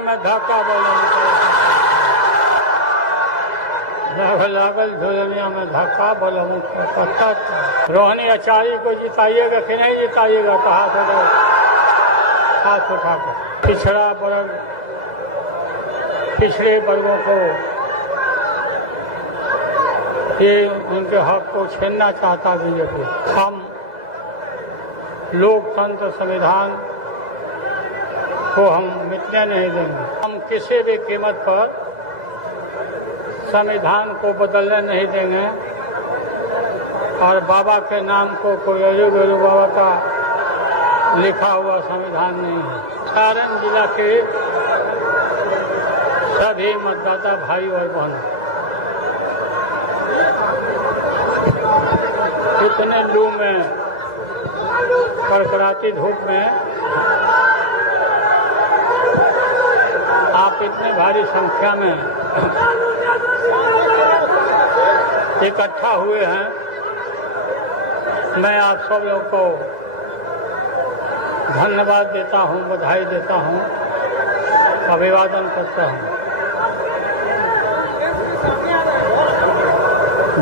में धक्का लागल झुलनिया में धक्का बोलूँ पत्ता। रोहिणी आचार्य को जिताइएगा कि नहीं जिताइएगा? तो हाथ उठा कर पिछड़े वर्गों को ये उनके हक को छीनना चाहता बीजेपी। हम लोकतंत्र संविधान को हम मिटने नहीं देंगे। हम किसी भी कीमत पर संविधान को बदलने नहीं देंगे और बाबा के नाम को कोई गुरु बाबा का लिखा हुआ संविधान नहीं है। सारण जिला के सभी मतदाता भाई और बहन इतने लू में कड़कड़ाती धूप में आप इतने भारी संख्या में इकट्ठा हुए हैं। मैं आप सब लोग को धन्यवाद देता हूं, बधाई देता हूं, अभिवादन करता हूं।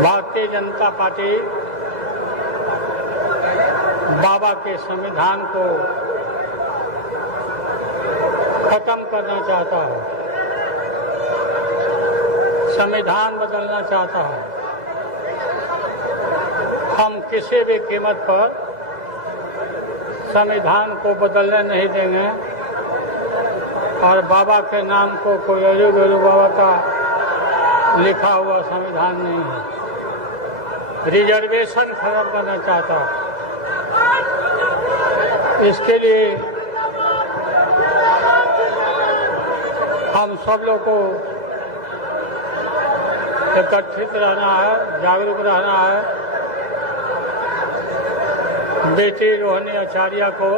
भारतीय जनता पार्टी बाबा के संविधान को खत्म करना चाहता है, संविधान बदलना चाहता है। हम किसी भी कीमत पर संविधान को बदलने नहीं देंगे और बाबा के नाम को कोई गुरु बाबा का लिखा हुआ संविधान नहीं है। रिजर्वेशन खत्म करना चाहता है। इसके लिए हम सब लोग को एकत्रित रहना है, जागरूक रहना है। बेटी रोहिणी आचार्य को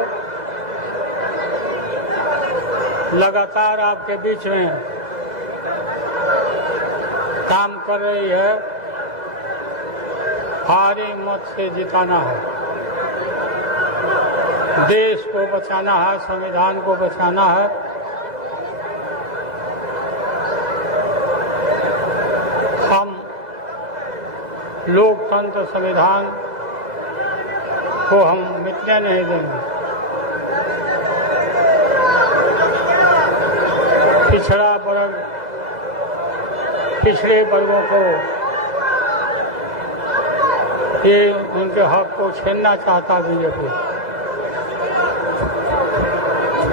लगातार आपके बीच में काम कर रही है, भारी मत से जिताना है। देश को बचाना है, संविधान को बचाना है। हम लोकतंत्र संविधान को हम मिटने नहीं देंगे। पिछड़े वर्गों को ये उनके हक को छीनना चाहता बीजेपी।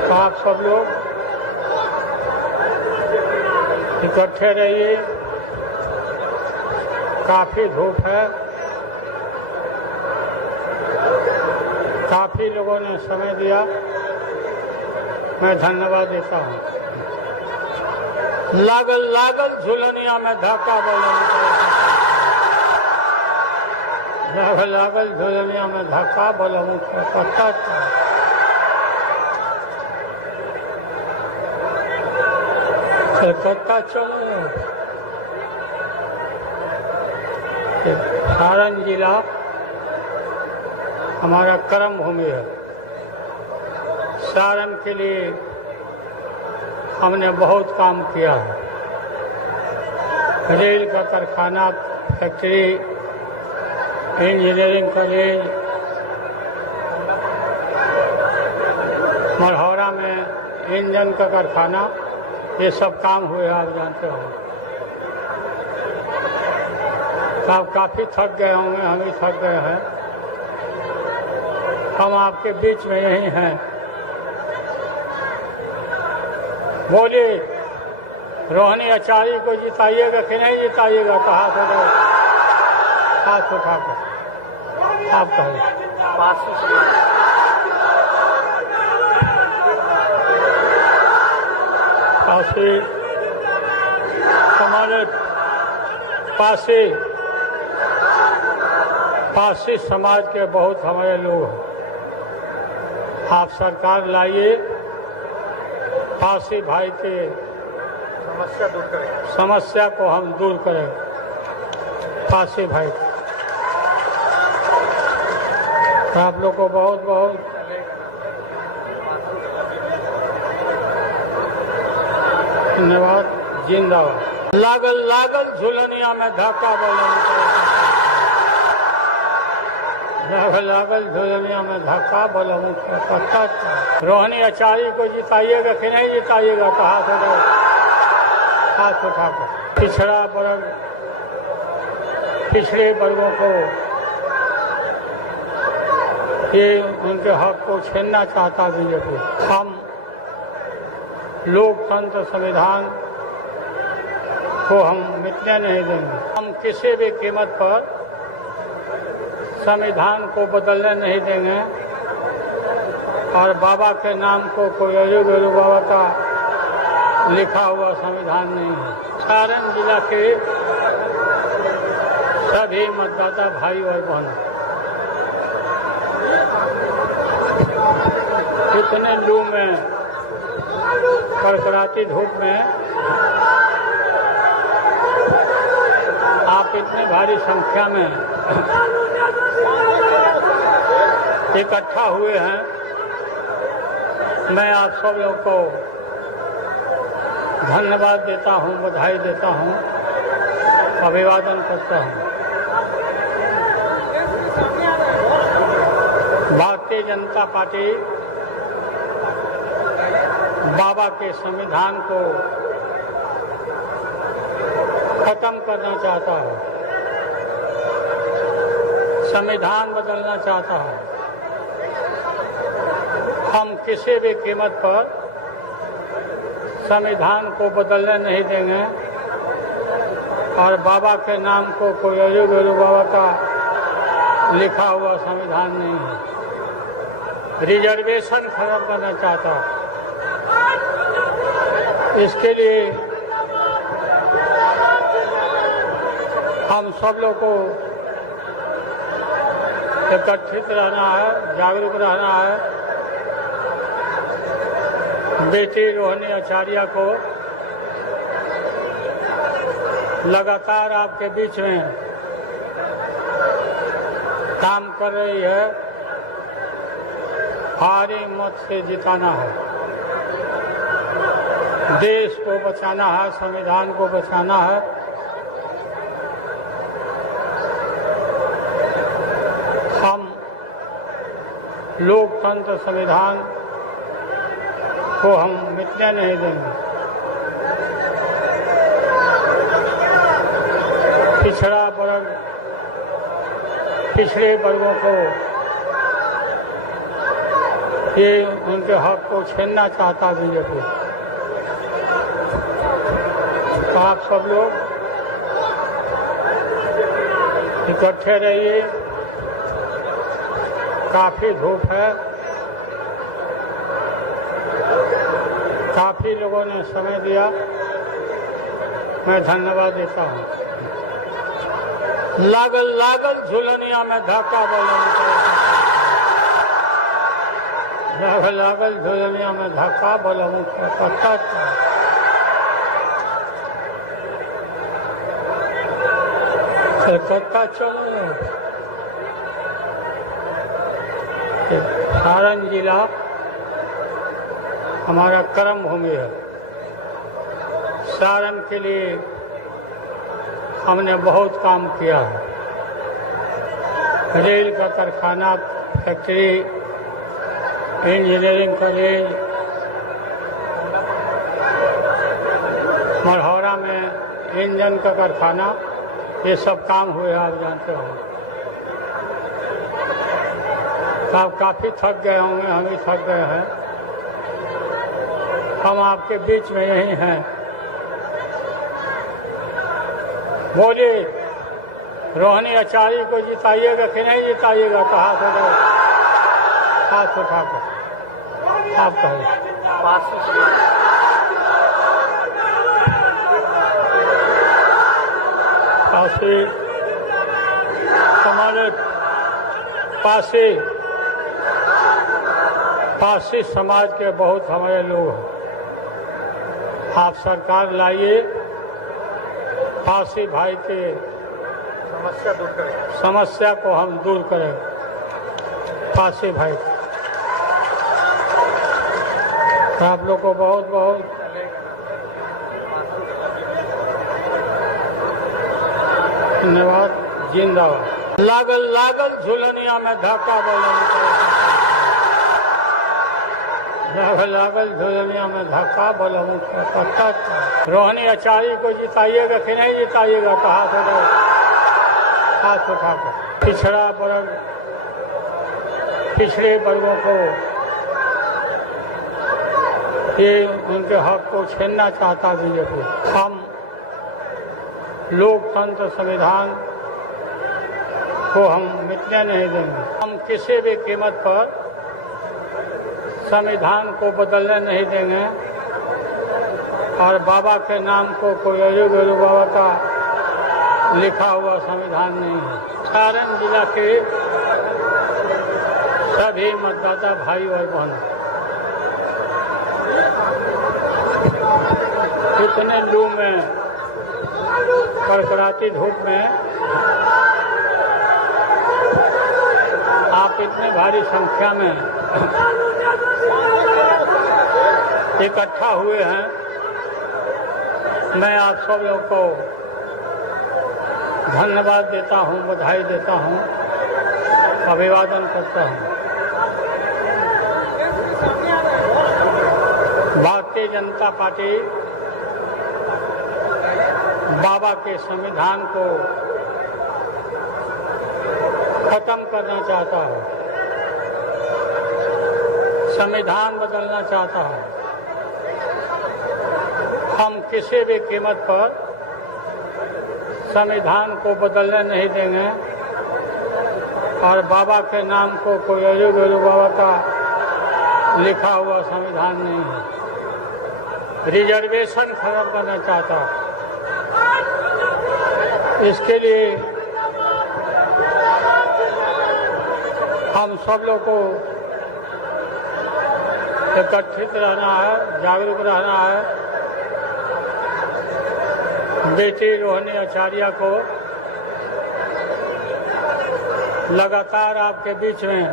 तो आप सब लोग इकट्ठे रहिए। काफी धूप है, काफी लोगों ने समय दिया, मैं धन्यवाद देता हूँ। लागल झुलनिया में धक्का बोलूँ लागल झुलनिया में धक्का बोलूँ पत्ता। कलकत्ता चलो। सारण जिला हमारा कर्म भूमि है। सारण के लिए हमने बहुत काम किया है। रेल का कारखाना, फैक्ट्री, इंजीनियरिंग कॉलेज, मढ़ौरा में इंजन का कारखाना, ये सब काम हुए हैं, आप जानते हो। आप काफी थक गए होंगे, हम भी थक गए हैं। हम आपके बीच में यही हैं। बोलिए, रोहिणी आचार्य को जिताइएगा कि नहीं जिताइएगा? तो हाथ उठा कर आप कहें। काशी हमारे पासी समाज के बहुत हमारे लोग हैं। आप सरकार लाइए, पासी भाई के समस्या को हम दूर करें। पासी भाई, आप लोग को बहुत बहुत धन्यवाद। जिंदाबाद। लागल लागल झुलनिया में धक्का बोला, लागल लागल झुलनिया में धक्का बोला पत्ता। रोहिणी आचार्य को जिताइएगा कि नहीं जिताइएगा? तो हाथ उठाकर पिछड़ा वर्ग, पिछड़े वर्गों को ये उनके हक को छीनना चाहता बीजेपी। हम लोकतंत्र संविधान को हम मिटने नहीं देंगे। हम किसी भी कीमत पर संविधान को बदलने नहीं देंगे और बाबा के नाम को कोई अजय बाबा का लिखा हुआ संविधान नहीं है। सारण जिला के सभी मतदाता भाई और बहन, इतने लू में, कड़कड़ाती धूप में आप इतनी भारी संख्या में इकट्ठा हुए हैं। मैं आप सब लोगों को धन्यवाद देता हूं, बधाई देता हूं, अभिवादन करता हूं। भारतीय जनता पार्टी बाबा के संविधान को खत्म करना चाहता है, संविधान बदलना चाहता है। हम किसी भी कीमत पर संविधान को बदलने नहीं देंगे और बाबा के नाम को कोई अजय बाबा का लिखा हुआ संविधान नहीं है। रिजर्वेशन खत्म करना चाहता है। इसके लिए हम सब लोग को एकत्रित रहना है, जागरूक रहना है। बेटी रोहिणी आचार्य को लगातार आपके बीच में काम कर रही है, भारी मत से जिताना है, देश को बचाना है, संविधान को बचाना है। हम लोकतंत्र संविधान को हम मिटने नहीं देंगे। पिछड़ा वर्ग, पिछड़े वर्गों को ये उनके हक को छीनना चाहता बीजेपी। तो आप सब लोग इकट्ठे रहिए। काफी धूप है, काफी लोगों ने समय दिया, मैं धन्यवाद देता हूँ। लागल लागल झुलनिया में धक्का बोला, लागल लागल झुलनिया में धक्का बोला पत्ता। कलकत्ता चलो। सारण जिला हमारा कर्म भूमि है। सारण के लिए हमने बहुत काम किया है। रेल का कारखाना, फैक्ट्री, इंजीनियरिंग कॉलेज, मढ़ौरा में इंजन का कारखाना, ये सब काम हुए आप जानते हो। आप काफी थक गए होंगे, हम भी थक गए हैं। हम आपके बीच में यही हैं। बोलिए, रोहिणी आचार्य को जिताइएगा कि नहीं जिताइएगा? तो हाथ उठाकर आप कहिए। पासी, हमारे पासी समाज के बहुत हमारे लोग हैं। आप सरकार लाइए, पासी भाई के समस्या को हम दूर करें। पासी भाई, आप लोग को बहुत बहुत धन्यवाद। जिंदाबाद। लागल लागल झुलनिया में धक्का लागल झुलनिया में धक्का बलम पत्ता। रोहिणी आचार्य को जिताइएगा कि नहीं जिताइएगा? कहा था हाथ उठाकर। पिछड़ा वर्ग, पिछड़े वर्गों को ये उनके हक को छीनना चाहता बीजेपी। हम लोकतंत्र संविधान को हम मिटने नहीं देंगे। हम किसी भी कीमत पर संविधान को बदलने नहीं देंगे और बाबा के नाम को कोयलू गुरु बाबा का लिखा हुआ संविधान नहीं है। सारण जिला के सभी मतदाता भाई और बहनों, इतने लू में, कड़कड़ाती धूप में आप इतने भारी संख्या में इकट्ठा हुए हैं। मैं आप सब लोग को धन्यवाद देता हूं, बधाई देता हूं, अभिवादन करता हूं। भारतीय जनता पार्टी बाबा के संविधान को खत्म करना चाहता है, संविधान बदलना चाहता है। हम किसी भी कीमत पर संविधान को बदलने नहीं देंगे और बाबा के नाम को कोयलू गुरु बाबा का लिखा हुआ संविधान नहीं है। रिजर्वेशन खत्म करना चाहता है। इसके लिए हम सब लोग को एकत्रित रहना है, जागरूक रहना है। बेटी रोहिणी आचार्य को लगातार आपके बीच में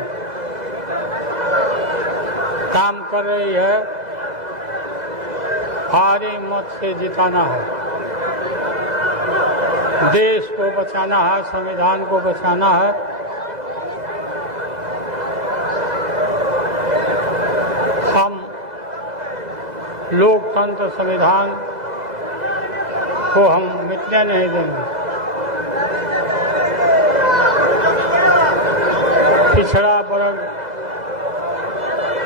काम कर रही है, भारी मत से जिताना है। देश को बचाना है, संविधान को बचाना है। हम लोकतंत्र संविधान को हम मिटने नहीं देंगे। पिछड़ा वर्ग,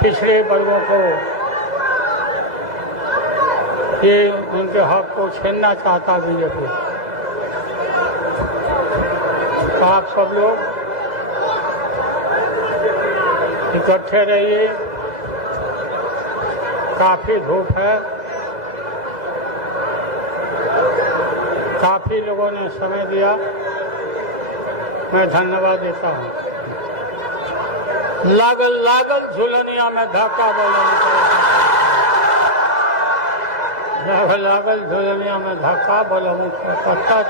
पिछड़े वर्गों को ये उनके हक को छीनना चाहता बीजेपी। तो आप सब लोग इकट्ठे रहिए। काफी धूप है, काफी लोगों ने समय दिया, मैं धन्यवाद देता हूँ। लागल लागल झुलनिया में धक्का लागल लागल झुलनिया में धक्का बलम पत्ता।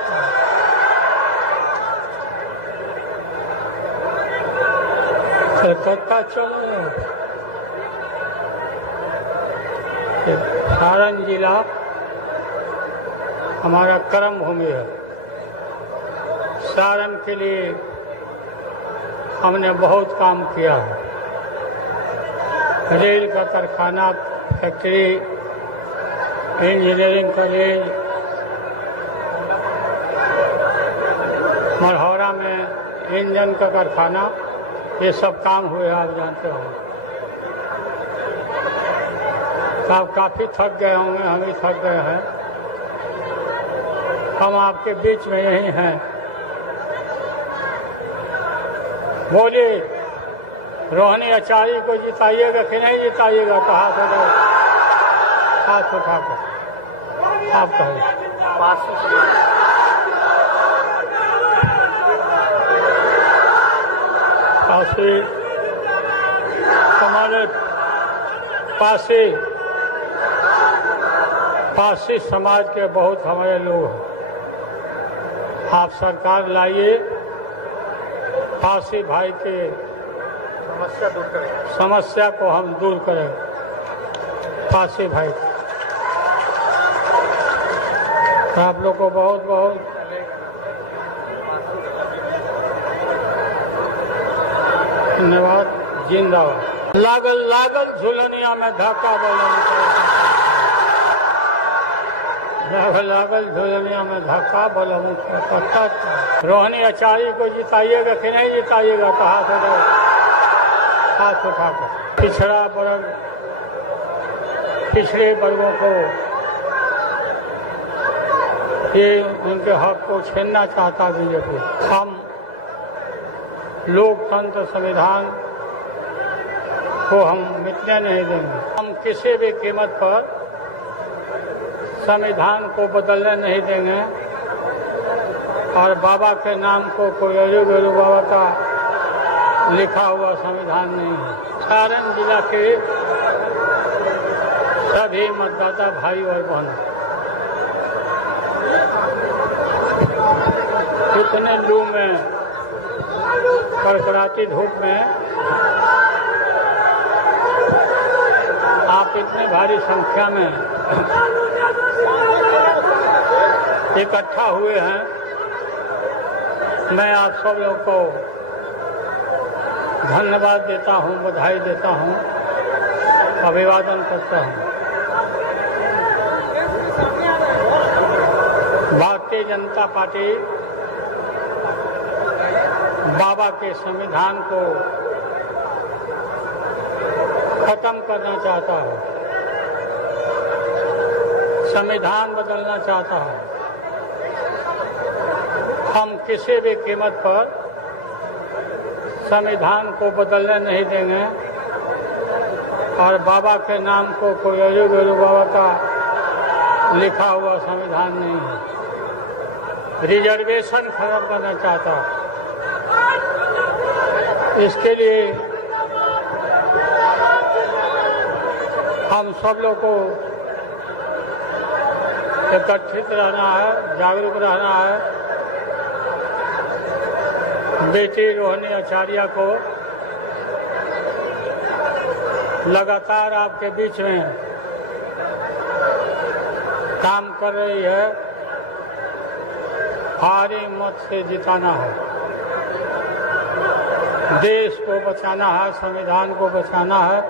कलकत्ता चलो। सारण जिला हमारा कर्म भूमि है। सारण के लिए हमने बहुत काम किया है। रेल का कारखाना, फैक्ट्री, इंजीनियरिंग कॉलेज, मढ़ौरा में इंजन का कारखाना, ये सब काम हुए, आप जानते हो। आप काफी थक गए होंगे, हम भी थक गए हैं। हम आपके बीच में यही हैं। बोलिए, रोहिणी आचार्य को जिताइएगा कि नहीं जिताइएगा? कहा था हाथ उठाकर आप कहें। काशी हमारे पासी समाज के बहुत हमारे लोग हैं। आप सरकार लाइए, पासी भाई के समस्या को हम दूर करें। पासी भाई, आप लोग को बहुत बहुत धन्यवाद। जिंदाबाद। लागल लागल झुलनिया में धक्का बलम, लागल लागल झुलनिया में धक्का बलम पत्ता। रोहिणी आचार्य को जिताइएगा कि नहीं जिताइएगा? तो हाथ उठाकर पिछड़ा वर्ग, पिछड़े वर्गों को ये उनके हक को छीनना चाहता बीजेपी। हम लोकतंत्र संविधान को हम मिटने नहीं देंगे। हम किसी भी कीमत पर संविधान को बदलने नहीं देंगे और बाबा के नाम को कोई गुरु बाबा का लिखा हुआ संविधान नहीं है। सारण जिला के सभी मतदाता भाई और बहन इतने लू में, कड़कड़ाती धूप में आप इतने भारी संख्या में इकट्ठा हुए हैं। मैं आप सब लोगों को धन्यवाद देता हूं, बधाई देता हूं, अभिवादन करता हूं। भारतीय जनता पार्टी बाबा के संविधान को खत्म करना चाहता है, संविधान बदलना चाहता है। हम किसी भी कीमत पर संविधान को बदलने नहीं देंगे और बाबा के नाम को कोई गुरु बाबा का लिखा हुआ संविधान नहीं है। रिजर्वेशन खत्म करना चाहता है। इसके लिए हम सब लोग को एकत्रित रहना है, जागरूक रहना है। बेटी रोहिणी आचार्य को लगातार आपके बीच में काम कर रही है, भारी मत से जिताना है। देश को बचाना है, संविधान को बचाना है।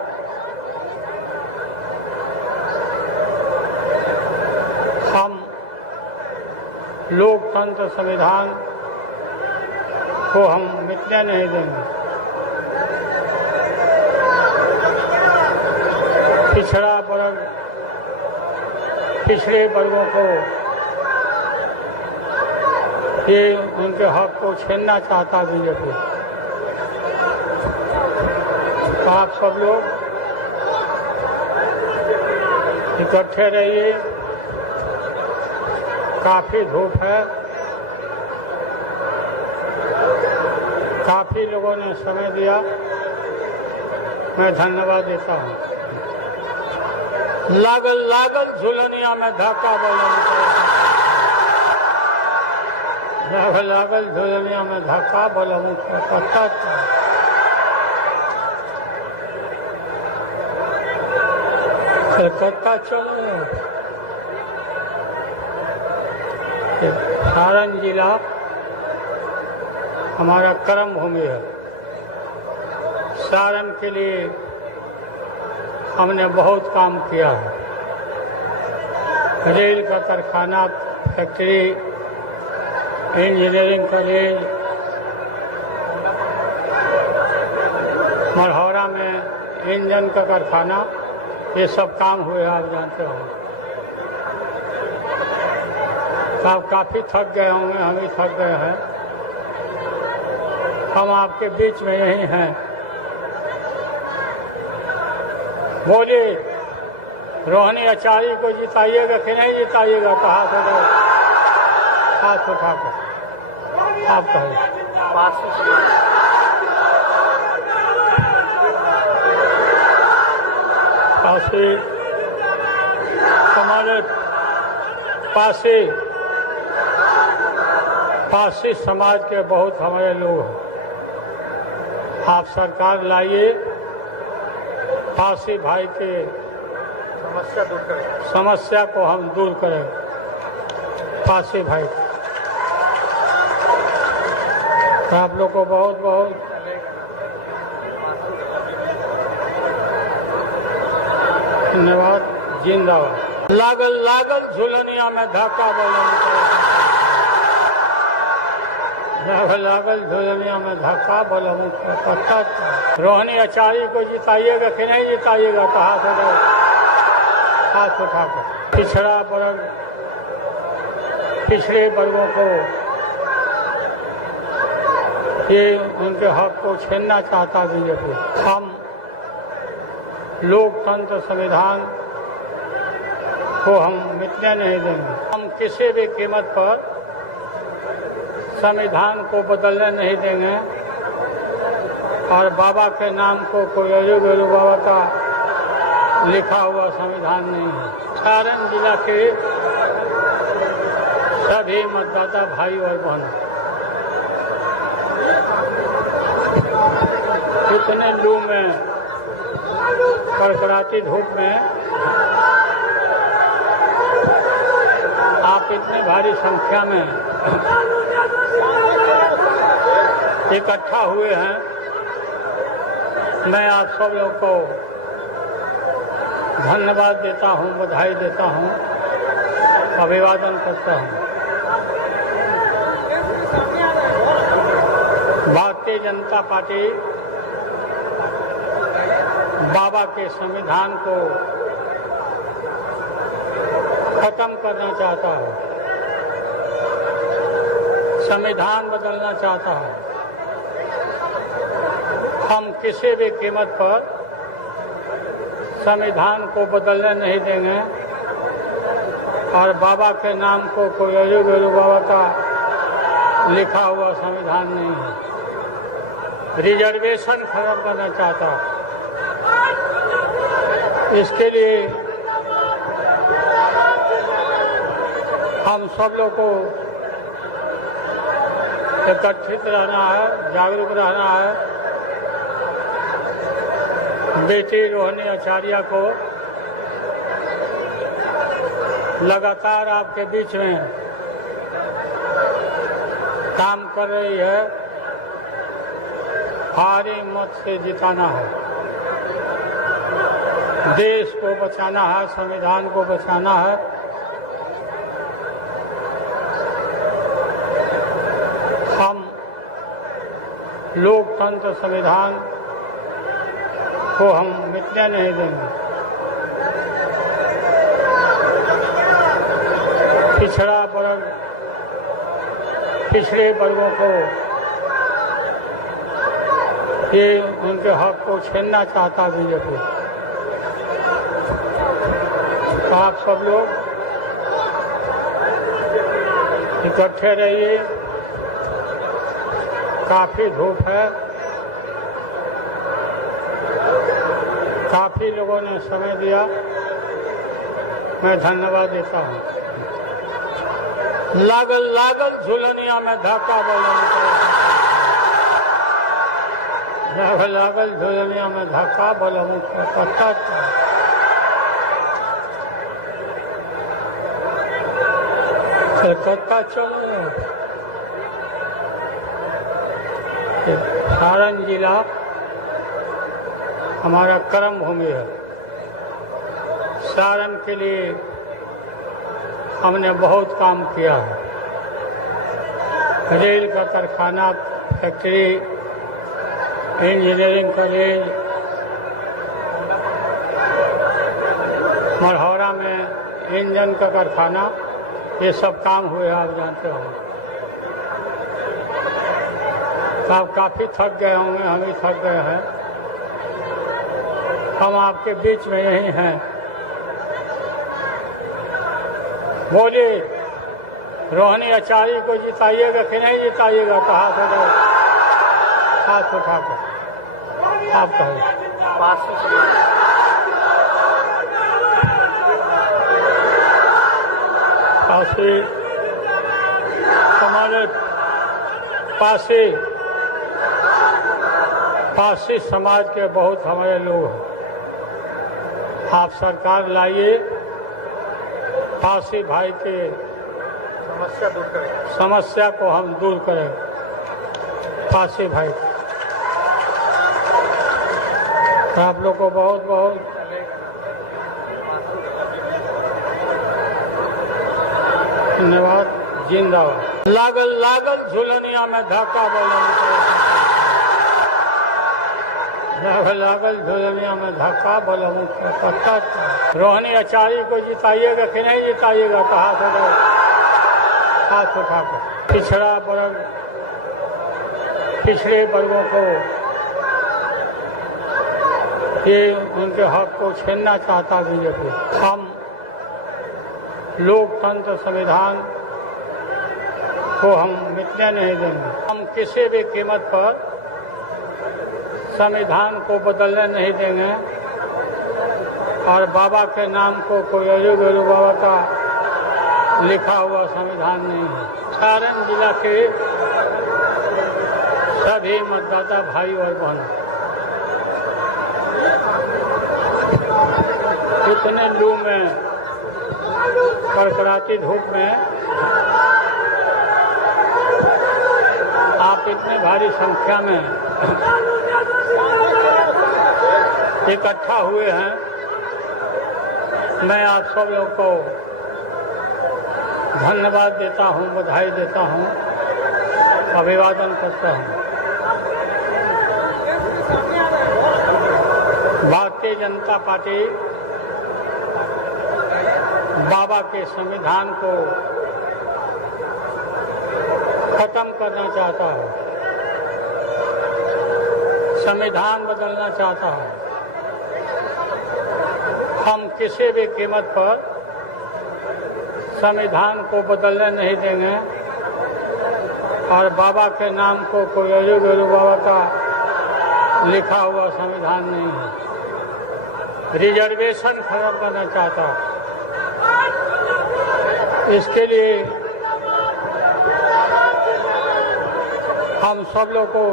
हम लोकतंत्र संविधान को हम मिटने नहीं देंगे। पिछड़ा वर्ग, पिछड़े वर्गों को ये उनके हक को छीनना चाहता बीजेपी। तो आप सब लोग इकट्ठे रहिए। काफी धूप है, काफी लोगों ने समय दिया, मैं धन्यवाद देता हूँ। लागल लागल झुलनिया में धक्का बलम, लागल लागल झुलनिया में धक्का बलम पत्ता। कलकत्ता चलो। सारण जिला हमारा कर्म भूमि है। सारण के लिए हमने बहुत काम किया है। रेल का कारखाना, फैक्ट्री, इंजीनियरिंग कॉलेज, मढ़ौरा में इंजन का कारखाना, ये सब काम हुए, आप जानते हो। आप काफी थक गए होंगे, हम भी थक गए हैं। हम आपके बीच में यही हैं। बोलिए, रोहिणी आचार्य को जिताइएगा कि नहीं जिताइएगा? तो हाथ उठाकर आप कहिए। पासी, हमारे पासी समाज के बहुत हमारे लोग हैं। आप सरकार लाइए, पासी भाई के समस्या को हम दूर करें। पासी भाई, आप लोग को बहुत बहुत धन्यवाद। जिंदाबाद। लागल लागल झुलनिया में धक्का बलम, लागल लागल झुलनिया में धक्का बलम पत्ता। रोहिणी आचार्य को जिताइएगा कि नहीं जिताइएगा? कहा से हाथ उठाकर पिछड़ा वर्ग, पिछड़े वर्गों को ये उनके हक को छीनना चाहता बीजेपी। हम लोकतंत्र संविधान को हम मिटने नहीं देंगे। हम किसी भी कीमत पर संविधान को बदलने नहीं देंगे और बाबा के नाम को कोई बाबा का लिखा हुआ संविधान नहीं है। सारण जिला के सभी मतदाता भाई और बहनों, इतने लू में, कड़कड़ाती धूप में आप इतने भारी संख्या में इकट्ठा हुए हैं। मैं आप सब लोगों को धन्यवाद देता हूं, बधाई देता हूं, अभिवादन करता हूं। भारतीय जनता पार्टी बाबा के संविधान को खत्म करना चाहता है, संविधान बदलना चाहता है। हम किसी भी कीमत पर संविधान को बदलने नहीं देंगे और बाबा के नाम को कोई बाबा का लिखा हुआ संविधान नहीं है। रिजर्वेशन खत्म करना चाहता है। इसके लिए हम सब लोग को एकत्रित रहना है, जागरूक रहना है। बेटी रोहिणी आचार्य को लगातार आपके बीच में काम कर रही है, भारी मत से जिताना है। देश को बचाना है, संविधान को बचाना है। हम लोकतंत्र संविधान को हम मिटने नहीं देंगे। पिछड़ा वर्ग, पिछड़े वर्गों को ये उनके हक को छीनना चाहता बीजेपी। तो आप सब लोग इकट्ठे रहिए। काफी धूप है, काफी लोगों ने समय दिया, मैं धन्यवाद देता हूँ। लागल लागल झुलनिया में धक्का बलम, लागल लागल झुलनिया में धक्का बलम पत्ता। कलकत्ता चलो। सारण जिला हमारा कर्म भूमि है। सारण के लिए हमने बहुत काम किया है। रेल का कारखाना, फैक्ट्री, इंजीनियरिंग कॉलेज, मढ़ौरा में इंजन का कारखाना, ये सब काम हुए, आप जानते हो। आप काफ़ी थक गए होंगे, हम भी थक गए हैं। हम आपके बीच में यही हैं। बोलिए, रोहिणी आचार्य को जिताइएगा कि नहीं जिताइएगा? कहा से हाथ उठाकर आप कहें। पासी हमारे पासी समाज के बहुत हमारे लोग हैं। आप सरकार लाइए, पासी भाई के समस्या को हम दूर करें। पासी भाई, आप लोग को बहुत बहुत धन्यवाद। जिंदाबाद। लागल लागल झुलनिया में धक्का बोला, लागल लागल झुलनिया में धक्का बोला। पता रोहिणी आचार्य को जिताइएगा कि नहीं जिताइएगा? तो हाथ उठाकर पिछड़ा वर्ग, पिछड़े वर्गों को ये उनके हक को छीनना चाहता बीजेपी। हम लोकतंत्र संविधान को हम मिटने नहीं देंगे। हम किसी भी कीमत पर संविधान को बदलने नहीं देंगे और बाबा के नाम को कोई गुरु बाबा का लिखा हुआ संविधान नहीं है। सारण जिला के सभी मतदाता भाई और बहनों, इतने लू में, कड़कड़ाती धूप में आप इतने भारी संख्या में इकट्ठा हुए हैं। मैं आप सब लोगों को धन्यवाद देता हूं, बधाई देता हूं, अभिवादन करता हूं। भारतीय जनता पार्टी बाबा के संविधान को खत्म करना चाहता है, संविधान बदलना चाहता है। हम किसी भी कीमत पर संविधान को बदलने नहीं देंगे और बाबा के नाम को कोई गुरु बाबा का लिखा हुआ संविधान नहीं है। रिजर्वेशन खत्म करना चाहता है। इसके लिए हम सब लोग को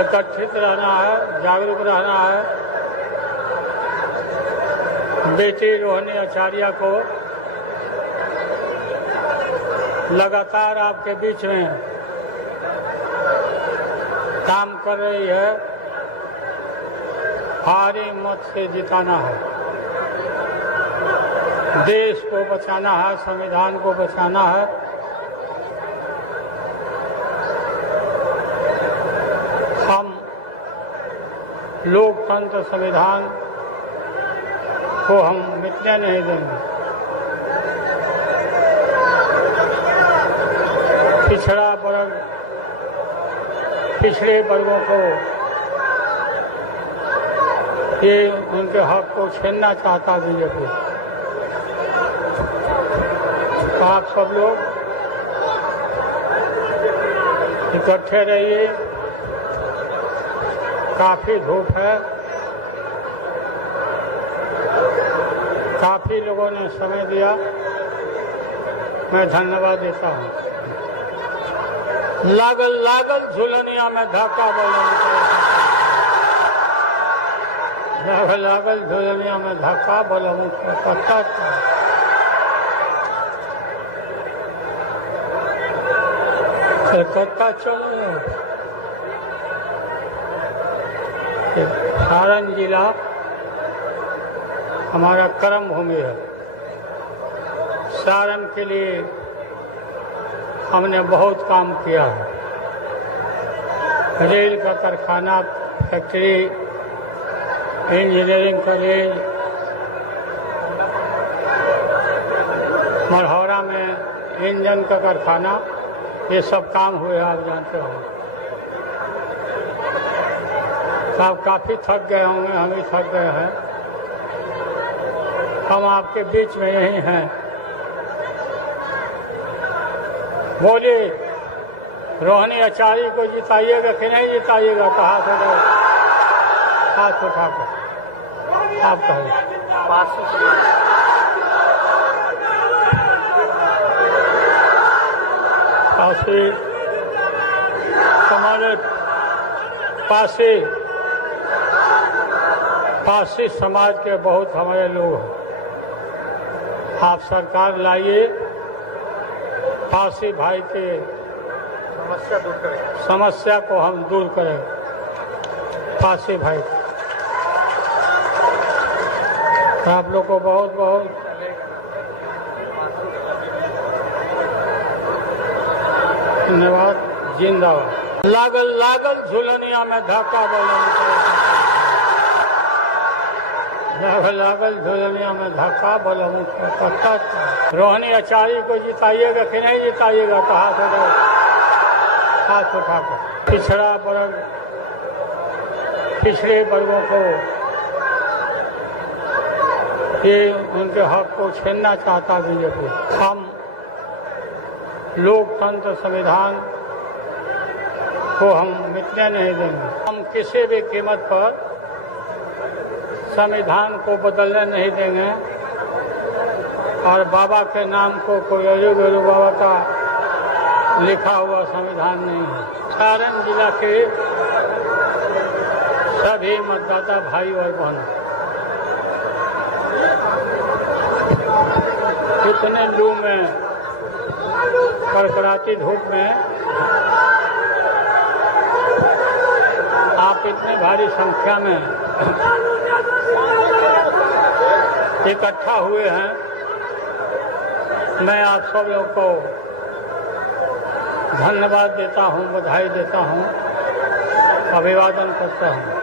एकत्रित रहना है, जागरूक रहना है। बेटी रोहिणी आचार्य को लगातार आपके बीच में काम कर रही है, भारी मत से जिताना है। देश को बचाना है, संविधान को बचाना है। हम लोकतंत्र संविधान को हम मिटने नहीं देंगे। पिछड़ा वर्ग, पिछड़े वर्गों को ये उनके हक को छीनना चाहता बीजेपी। तो आप सब लोग इकट्ठे रहिए। काफी धूप है, काफी लोगों ने समय दिया, मैं धन्यवाद देता हूँ। लागल लागल झुलनिया में धक्का बोला, लागल लागल झुलनिया में धक्का बोला। पता कलकत्ता चलो। सारण जिला हमारा कर्म भूमि है। सारण के लिए हमने बहुत काम किया है। रेल का कारखाना, फैक्ट्री, इंजीनियरिंग कॉलेज, मढ़ौरा में इंजन का कारखाना, ये सब काम हुए आप जानते हो। आप काफी थक गए होंगे, हम भी थक गए हैं। हम आपके बीच में यही हैं। बोलिए, रोहिणी आचार्य को जिताइएगा कि नहीं जिताइएगा? तो हाथ उठाकर आप कहिए। पासी हमारे पासी समाज के बहुत हमारे लोग हैं। आप सरकार लाइए, पासी भाई के समस्या को हम दूर करें। पासी भाई, आप लोग को बहुत बहुत धन्यवाद। जिंदाबाद। लागल लागल झुलनिया में धक्का बोलम, लागल लागल झुलनिया में धक्का बोलम। रोहिणी आचार्य को जिताइएगा कि नहीं जिताइएगा? तो हाथ उठाकर पिछड़े वर्गों को ये उनके हक को छीनना चाहता बीजेपी। हम लोकतंत्र संविधान को हम मिटने नहीं देंगे। हम किसी भी कीमत पर संविधान को बदलने नहीं देंगे और बाबा के नाम को कोई गुरु बाबा का लिखा हुआ संविधान नहीं है। सारण जिला के सभी मतदाता भाई और बहनों, इतने लू में, कड़कड़ाती धूप में आप इतने भारी संख्या में इकट्ठा हुए हैं। मैं आप सब लोग को धन्यवाद देता हूं, बधाई देता हूं, अभिवादन करता हूं।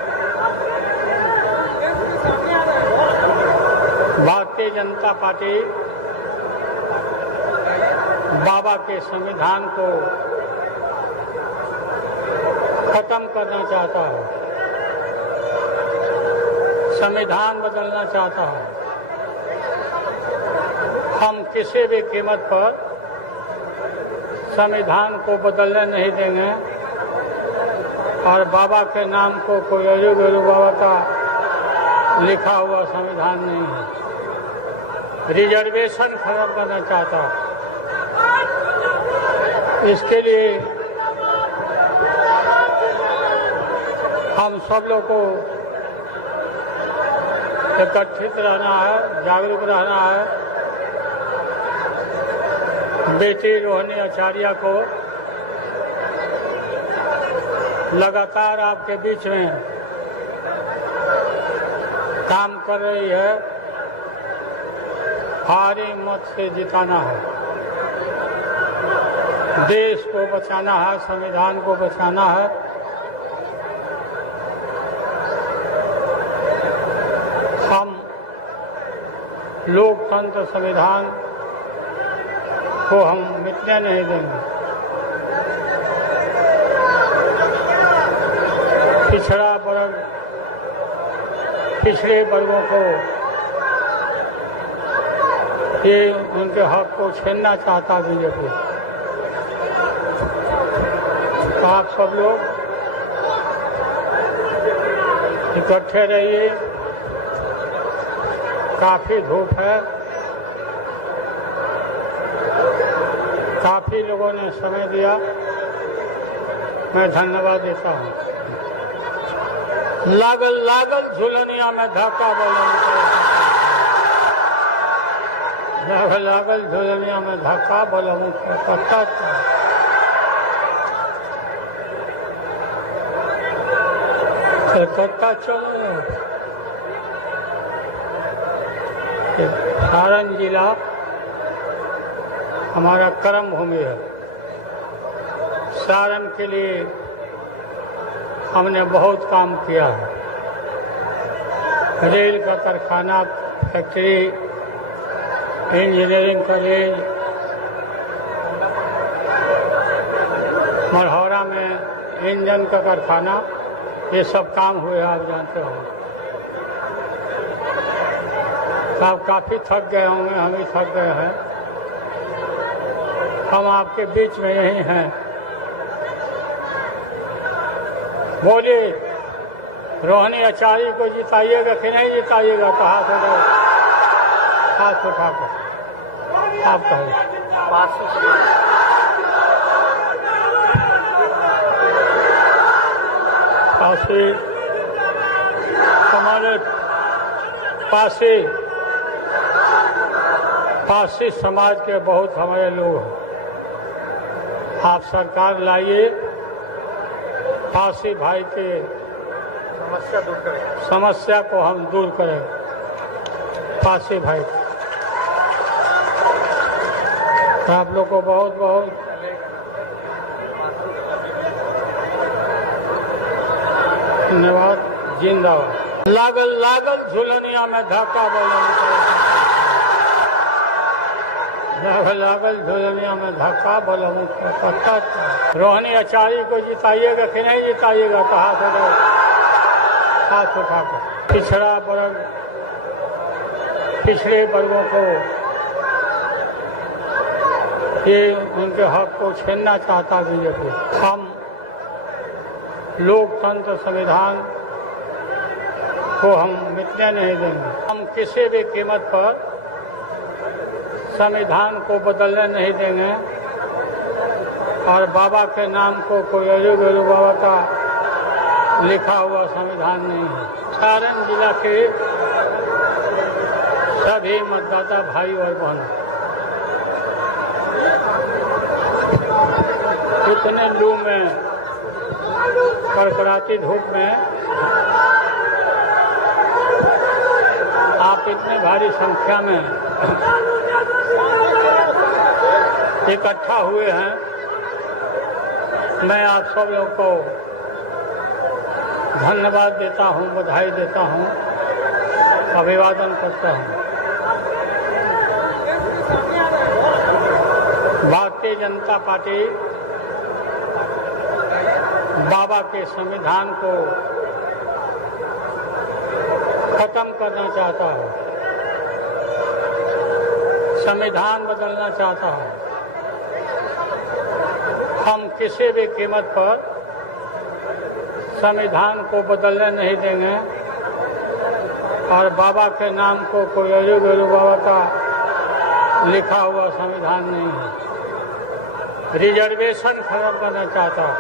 भारतीय जनता पार्टी बाबा के संविधान को खत्म करना चाहता है, संविधान बदलना चाहता है। हम किसी भी कीमत पर संविधान को बदलने नहीं देंगे और बाबा के नाम को कोई गुरु बाबा का लिखा हुआ संविधान नहीं है। रिजर्वेशन खत्म करना चाहता है। इसके लिए हम सब लोग को एकत्रित रहना है, जागरूक रहना है। बेटी रोहिणी आचार्य को लगातार आपके बीच में काम कर रही है, भारी मत से जिताना है। देश को बचाना है, संविधान को बचाना है। हम लोकतंत्र संविधान को हम मिटने नहीं देंगे। पिछड़े वर्गों को ये उनके हक को छीनना चाहता बीजेपी। तो आप सब लोग इकट्ठे रहिए। काफी धूप है, काफी लोगों ने समय दिया, मैं धन्यवाद देता हूँ। लागल लागल झुलनिया में धक्का बोलम, लागल लागल झुलनिया में धक्का बोलम। कलकत्ता चलो। सारण जिला हमारा कर्म भूमि है। सारण के लिए हमने बहुत काम किया है। रेल का कारखाना, फैक्ट्री, इंजीनियरिंग कॉलेज, मढ़ौरा में इंजन का कारखाना, ये सब काम हुए, आप जानते हो। आप काफी थक गए होंगे, हम भी थक गए हैं। हम आपके बीच में यही हैं। बोलिए, रोहिणी आचार्य को जिताइएगा कि नहीं जिताइएगा? तो हाथ उठाकर आप कहें। हमारे पासी समाज के बहुत हमारे लोग हैं। आप सरकार लाइए, पासी भाई के समस्या को हम दूर करें। पासी भाई, आप लोग को बहुत बहुत धन्यवाद। जिंदाबाद। लागल लागल झुलनिया में धक्का बोला, लागल लागल झुलनिया में धक्का बोला। रोहिणी आचार्य को जिताइएगा कि नहीं जिताइएगा? तो हाथ उठाकर पिछड़ा वर्ग, पिछड़े वर्गों को ये उनके हक को छीनना चाहता बीजेपी। हम लोकतंत्र संविधान को हम मिटने नहीं देंगे। हम किसी भी कीमत पर संविधान को बदलने नहीं देंगे और बाबा के नाम को कोई अजू बाबा का लिखा हुआ संविधान नहीं है। सारण जिला के सभी मतदाता भाई और बहनों, इतने लू में, कड़कड़ाती धूप में आप इतने भारी संख्या में इकट्ठा हुए हैं। मैं आप सब लोगों को धन्यवाद देता हूं, बधाई देता हूं, अभिवादन करता हूं। भारतीय जनता पार्टी बाबा के संविधान को खत्म करना चाहता है, संविधान बदलना चाहता है। हम किसी भी कीमत पर संविधान को बदलने नहीं देंगे और बाबा के नाम को कोई अजू बाबा का लिखा हुआ संविधान नहीं है। रिजर्वेशन खत्म करना चाहता है।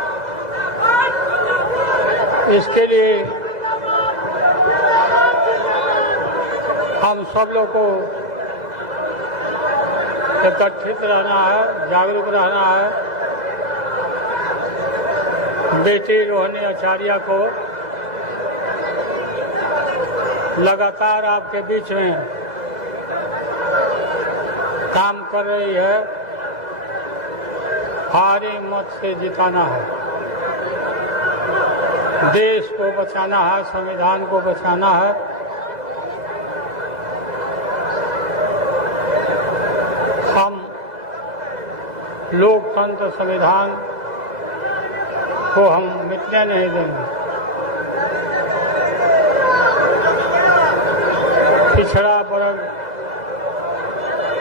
इसके लिए हम सब लोग को एकत्रित रहना है, जागरूक रहना है। बेटी रोहिणी आचार्य को लगातार आपके बीच में काम कर रही है, भारी मत से जिताना है। देश को बचाना है, संविधान को बचाना है। हम लोकतंत्र संविधान को हम मिटने नहीं देंगे। पिछड़ा वर्ग,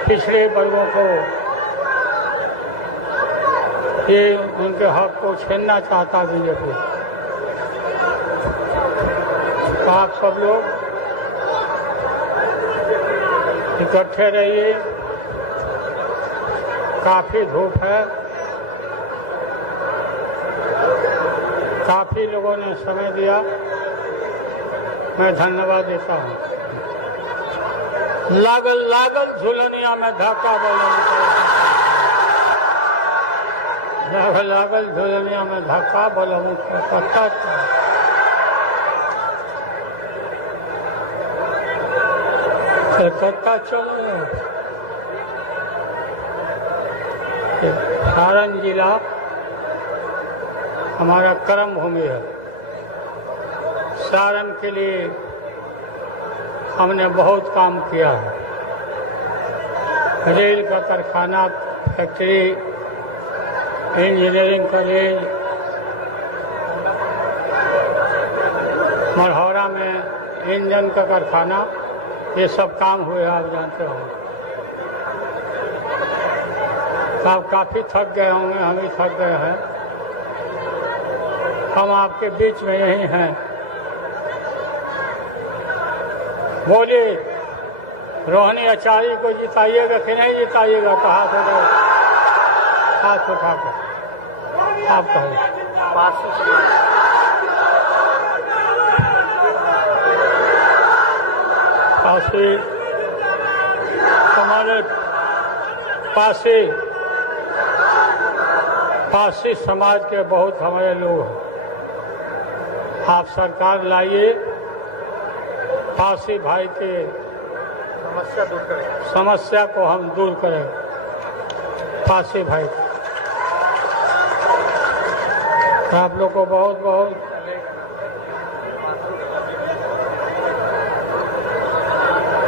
पिछड़े वर्गों को ये उनके हक को छीनना चाहता बीजेपी। तो आप सब लोग इकट्ठे रहिए। काफी धूप है, काफी लोगों ने समय दिया, मैं धन्यवाद देता हूँ। लागल लागल झुलनिया में धक्का बोला, लागल लागल झुलनिया में धक्का बोला। कलकत्ता चलो। सारण जिला हमारा कर्म भूमि है। सारण के लिए हमने बहुत काम किया है। रेल का कारखाना, फैक्ट्री, इंजीनियरिंग कॉलेज, मढ़ौरा में इंजन का कारखाना, ये सब काम हुए, आप जानते हो। आप काफी थक गए होंगे, हम भी थक गए हैं। हम आपके बीच में यही हैं। बोलिए, रोहिणी आचार्य को जिताइएगा कि नहीं जिताइएगा? तो हाथ उठाकर आप कहिए। पासी, हमारे पासी समाज के बहुत हमारे लोग हैं। आप सरकार लाइए, पासी भाई के समस्या को हम दूर करें। पासी भाई, आप लोग को बहुत बहुत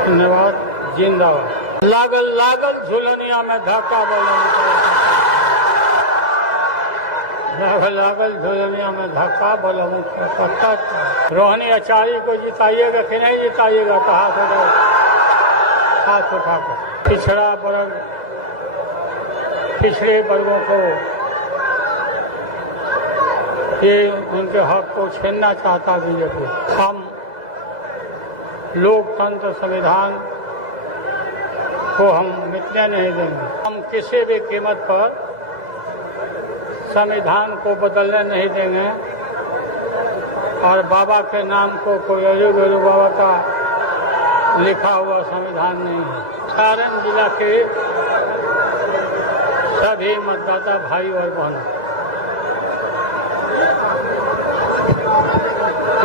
धन्यवाद। जिंदाबाद। लागल लागल झुलनिया में धक्का बोलम, लागल लागल झुलनिया में धक्का बोलम। पता रोहिणी आचार्य को जिताइएगा कि नहीं जिताइएगा? कहा तो हाथ उठाकर पिछड़े वर्गों को ये उनके हक को छीनना चाहता बीजेपी। हम लोकतंत्र संविधान को हम मिटने नहीं देंगे। हम किसी भी कीमत पर संविधान को बदलने नहीं देंगे और बाबा के नाम को कोई गुरु बाबा का लिखा हुआ संविधान नहीं है। सारण जिला के सभी मतदाता भाई और बहनों,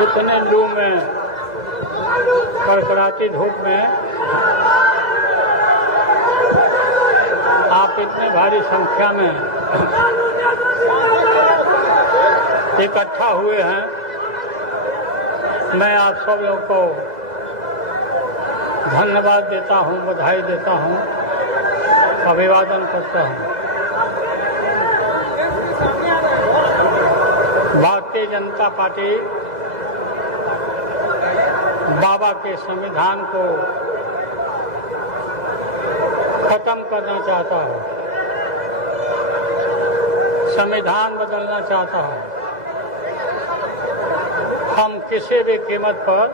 इतने लू में, कड़कड़ाती धूप में आप इतने भारी संख्या में इकट्ठा हुए हैं। मैं आप सब लोग को धन्यवाद देता हूं, बधाई देता हूं, अभिवादन करता हूं। भारतीय जनता पार्टी बाबा के संविधान को खत्म करना चाहता है, संविधान बदलना चाहता है। हम किसी भी कीमत पर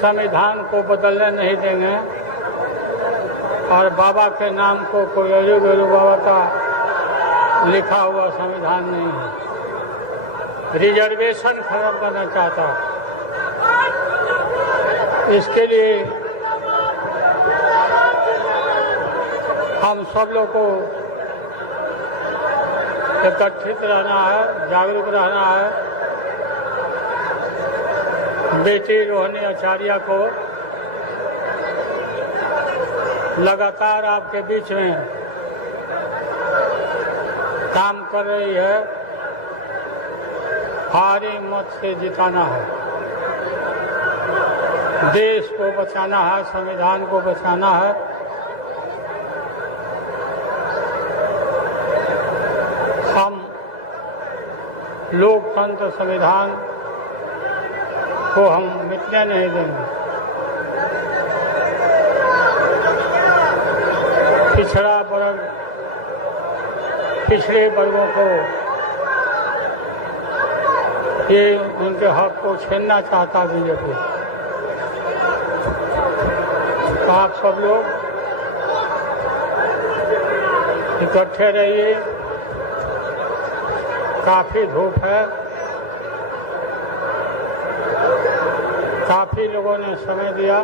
संविधान को बदलने नहीं देंगे और बाबा के नाम को कोई गुरु बाबा का लिखा हुआ संविधान नहीं है। रिजर्वेशन खत्म करना चाहता है। इसके लिए हम सब लोग को एकत्रित रहना है, जागरूक रहना है। बेटी रोहिणी आचार्य को लगातार आपके बीच में काम कर रही है, भारी मत से जिताना है। देश को बचाना है, संविधान को बचाना है। हम लोकतंत्र संविधान को हम मिटने नहीं देंगे। पिछड़े वर्गों को ये उनके हक को छीनना चाहता बीजेपी। तो आप सब लोग इकट्ठे रहिए। काफी धूप है, काफी लोगों ने समय दिया,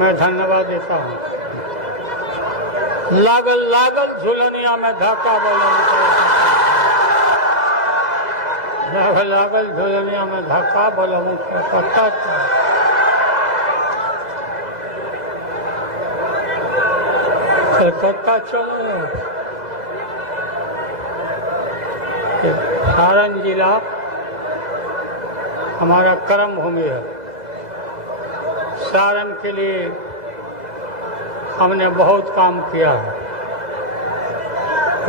मैं धन्यवाद देता हूँ। लागल लागल झुलनिया में धक्का बोलम, लागल लागल झुलनिया में धक्का बोलम। पता कलकत्ता चलो। सारण जिला हमारा कर्म भूमि है। सारण के लिए हमने बहुत काम किया है।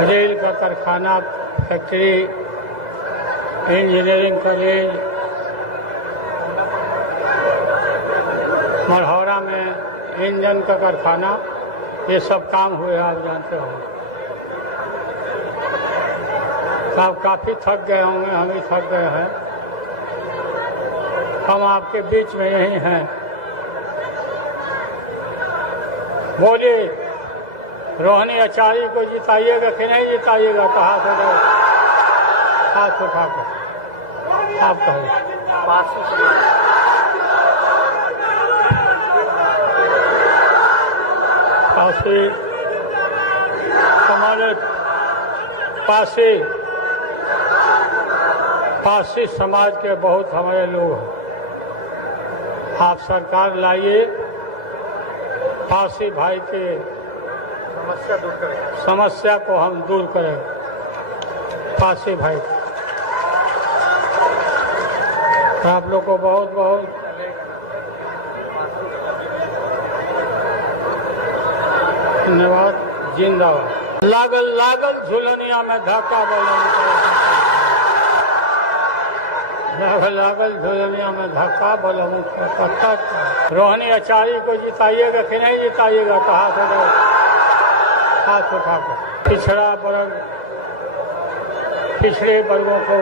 रेल का कारखाना, फैक्ट्री, इंजीनियरिंग कॉलेज, मढ़ौरा में इंजन का कारखाना, ये सब काम हुए, आप जानते हो। आप काफी थक गए होंगे, हम भी थक गए हैं। हम आपके बीच में यही हैं। बोलिए, रोहिणी आचार्य को जिताइएगा कि नहीं जिताइएगा? कहा तो हाथ उठाकर आप कहो। पासी, हमारे पासी समाज के बहुत हमारे लोग हैं। आप सरकार लाइए, पासी भाई के समस्या को हम दूर करें। पासी भाई, आप लोग को बहुत बहुत धन्यवाद। जिंदाबाद। लागल लागल झुलनिया में धक्का बलम, लागल लागल झुलनिया में धक्का बलम। रोहिणी आचार्य को जिताइएगा कि नहीं जिताइएगा? तो हाथ उठाकर पिछड़ा वर्ग, पिछड़े वर्गों को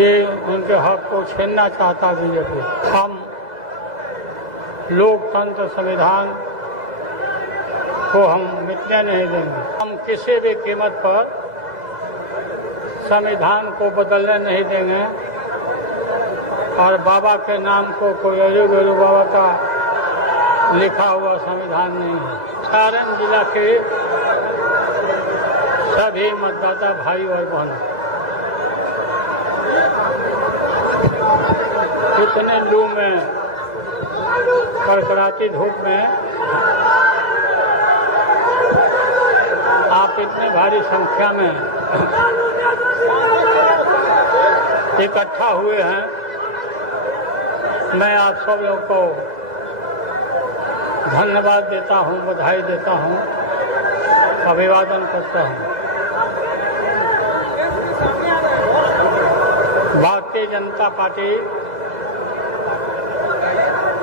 ये उनके हक को छीनना चाहता बीजेपी। हम लोकतंत्र संविधान को हम मिटने नहीं देंगे। हम किसी भी कीमत पर संविधान को बदलने नहीं देंगे और बाबा के नाम को कोई गुरु बाबा का लिखा हुआ संविधान नहीं है। सारण जिला के सभी मतदाता भाई और बहनों, इतने लू में, कड़कड़ाती धूप में आप इतने भारी संख्या में इकट्ठा हुए हैं। मैं आप सब लोगों को धन्यवाद देता हूं, बधाई देता हूं, अभिवादन करता हूं। भारतीय जनता पार्टी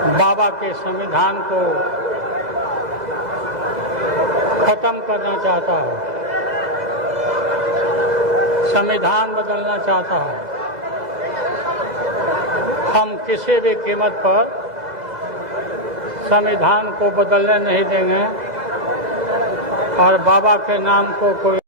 बाबा के संविधान को खत्म करना चाहता है, संविधान बदलना चाहता है। हम किसी भी कीमत पर संविधान को बदलने नहीं देंगे और बाबा के नाम को कोई